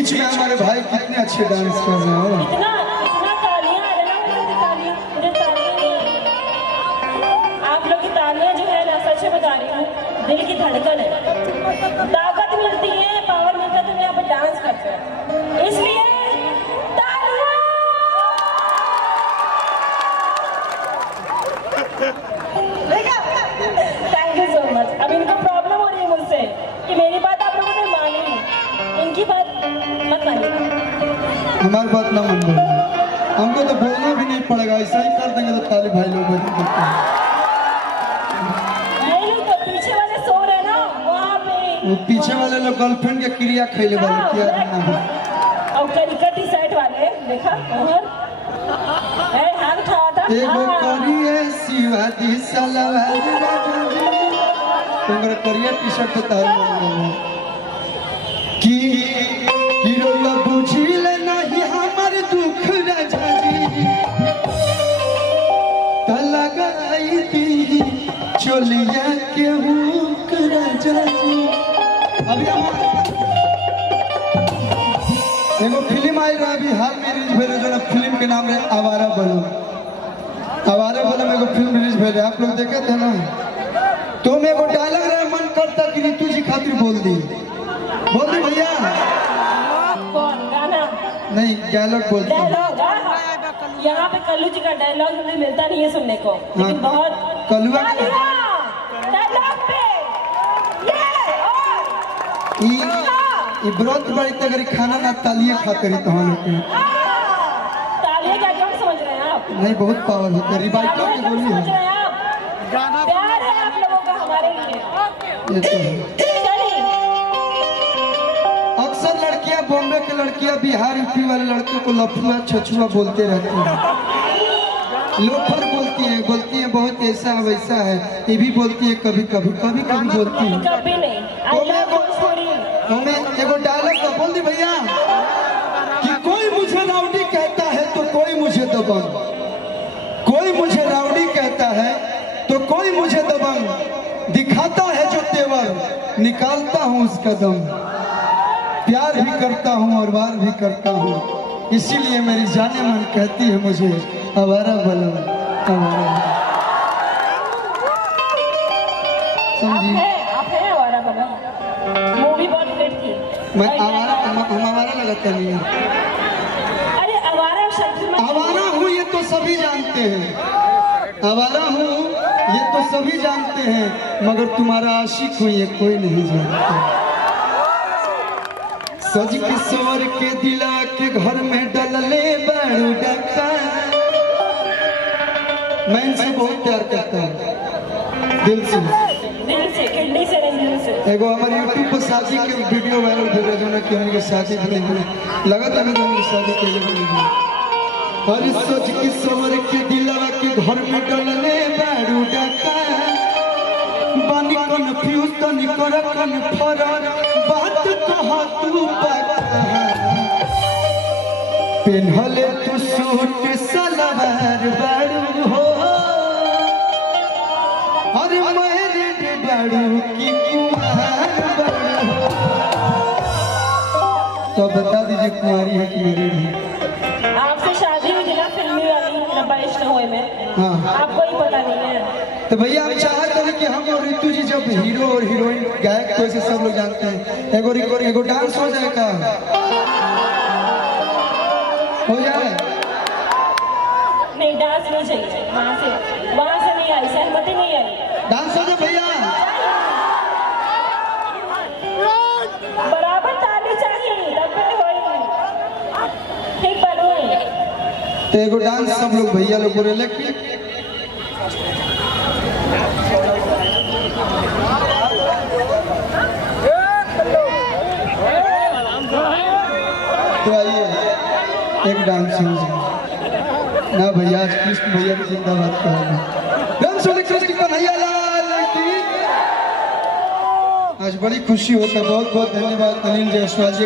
बीच में हमारे भाई कितने अच्छे डांस कर रहे हो। इतना इतना तालियां आ रहा है, तालियां मुझे तालियां नहीं आ रही। आप लोग की तालियां जो है ना, सच में बता रही हूँ, दिल की धड़कन है, ताकत मिलती है, पावर मिलता है, तुम यहाँ पर डांस करते हो, इसलिए तालियां। Thank you so much. अब इनको प्रॉब्लम हो रही है मुझसे कि मेरी बात आप लोगों ने मानी, इनकी बात मत मानिए। हमारी बात ना मान लो, हमको तो बोलना भी नहीं पड़ेगा, ऐसा ही कर देंगे तो ताली भाई लोग करते हैं। नहीं तो पीछे वाले सो रहे ना वहाँ पे, वो पीछे वाले लोग गर्लफ्रेंड के क्रिया खेले वाले क्या करना है। और करिका टी शर्ट वाले देखा मोहर है, हाथ उठाया था। एगो करिए शिवाजी सलवार तुमरा करिए टी शर्ट तार की हीरोला बुझिल नहीं हमर दुख राजा जी त लगाई दी चोलिया के हुक राजा जी। अभी एगो फिल्म आई रहा अभी हाल में रिलीज भेल जो फिल्म के नाम है आवारा बलम। आवारा बलम एगो फिल्म रिलीज भेल, आप लोग देखे थे ना। तो मैं एगो डायलॉग रहा मन करता कि ऋतु जी खातिर बोल दी भैया। कौन गाना? नहीं डायलॉग बोलते डायलॉग यहाँ पे कल्लू जी का डायलॉग हमें मिलता नहीं है सुनने को, लेकिन बहुत कलुआ डायलॉग पे ये व्रत बड़ी तगड़ी खाना ना तालियां खाते रही तो हम लोग तालियां क्या कम समझ रहे हैं आप? नहीं बहुत पावर होता है, रिवाइटर की बोली समझ है। रहे हैं आप? प्यार है आप लोगों का हमारे लिए। ये तो है। चलिए, अक्सर लड़कियां बॉम्बे के लड़कियां बिहार यूपी वाले लड़कियों को लफुआ छछुआ बोलते रहती हैं, लोफर बोलती है बहुत ऐसा वैसा है, ये भी बोलती है कभी कभी बोलती है। कभी नहीं। I love Bhojpuri. हमें एगो डायलॉग तो बोल दी भैया कि कोई मुझे राउडी कहता है तो कोई मुझे दबंग, कोई मुझे राउडी कहता है तो कोई मुझे दबंग, दिखाता है जो तेवर निकालता हूँ उसका दम, प्यार भी करता हूँ और वार भी करता हूँ, इसीलिए मेरी जाने मन कहती है मुझे आवारा बलम आवारा। समझी? आप हैं आवारा बलम, मूवी बहुत हिट थी। मैं आवारा लगाता नहीं है। अरे आवारा शब्द में आवारा हूँ ये तो सभी जानते हैं, आवारा हूँ ये तो सभी जानते हैं, मगर तुम्हारा आशिक हूँ ये कोई नहीं जानता। सज के सवर के दिला के घर में डलले बड़ू डका, मैं इनसे बहुत प्यार करता हूँ दिल से किडनी से दिल से। एगो हमारे यूट्यूब पर शादी के वीडियो वायरल हो रहे जो ना कि उनके शादी लगा था मैं उनकी शादी के लिए। हर सोच की सवर के दिलवा के घर में डलले बड़ू डका, बानी कन्फ्यूज तो निकर कन्फर्म बात कहा तू पक्का, पेन्हले तू सूट सलवार बड़ू हो और मैरिड बड़ू की कुमार बड़ू हो। तो बता दीजिए कुमारी है कि मैरिड है? आपसे शादी हुई थी ना फिल्मी वाली नबाइश हुए में, हाँ आपको ही पता नहीं है। तो भैया हम चाहते हैं कि हम और ऋतु जी जब हीरो और हीरोइन गायक तो ऐसे सब लोग जानते हैं, एगो डांस हो जाएगा, हो जाए? नहीं डांस नहीं चाहिए, वहाँ से नहीं आई, सहमति नहीं आई। डांस हो जाए भैया, बराबर ताली चाहिए तब भी होई। ठीक बनू तो एगो डांस सब लोग भैया लोग बोले लेकिन तो आइए एक डांस ना भैया, आज कृष्ण भैया की जिंदाबाद करेंगे। कृष्ण कन्हैया लाल की आज बड़ी खुशी होता है। बहुत बहुत धन्यवाद अनिल जायसवाल जी।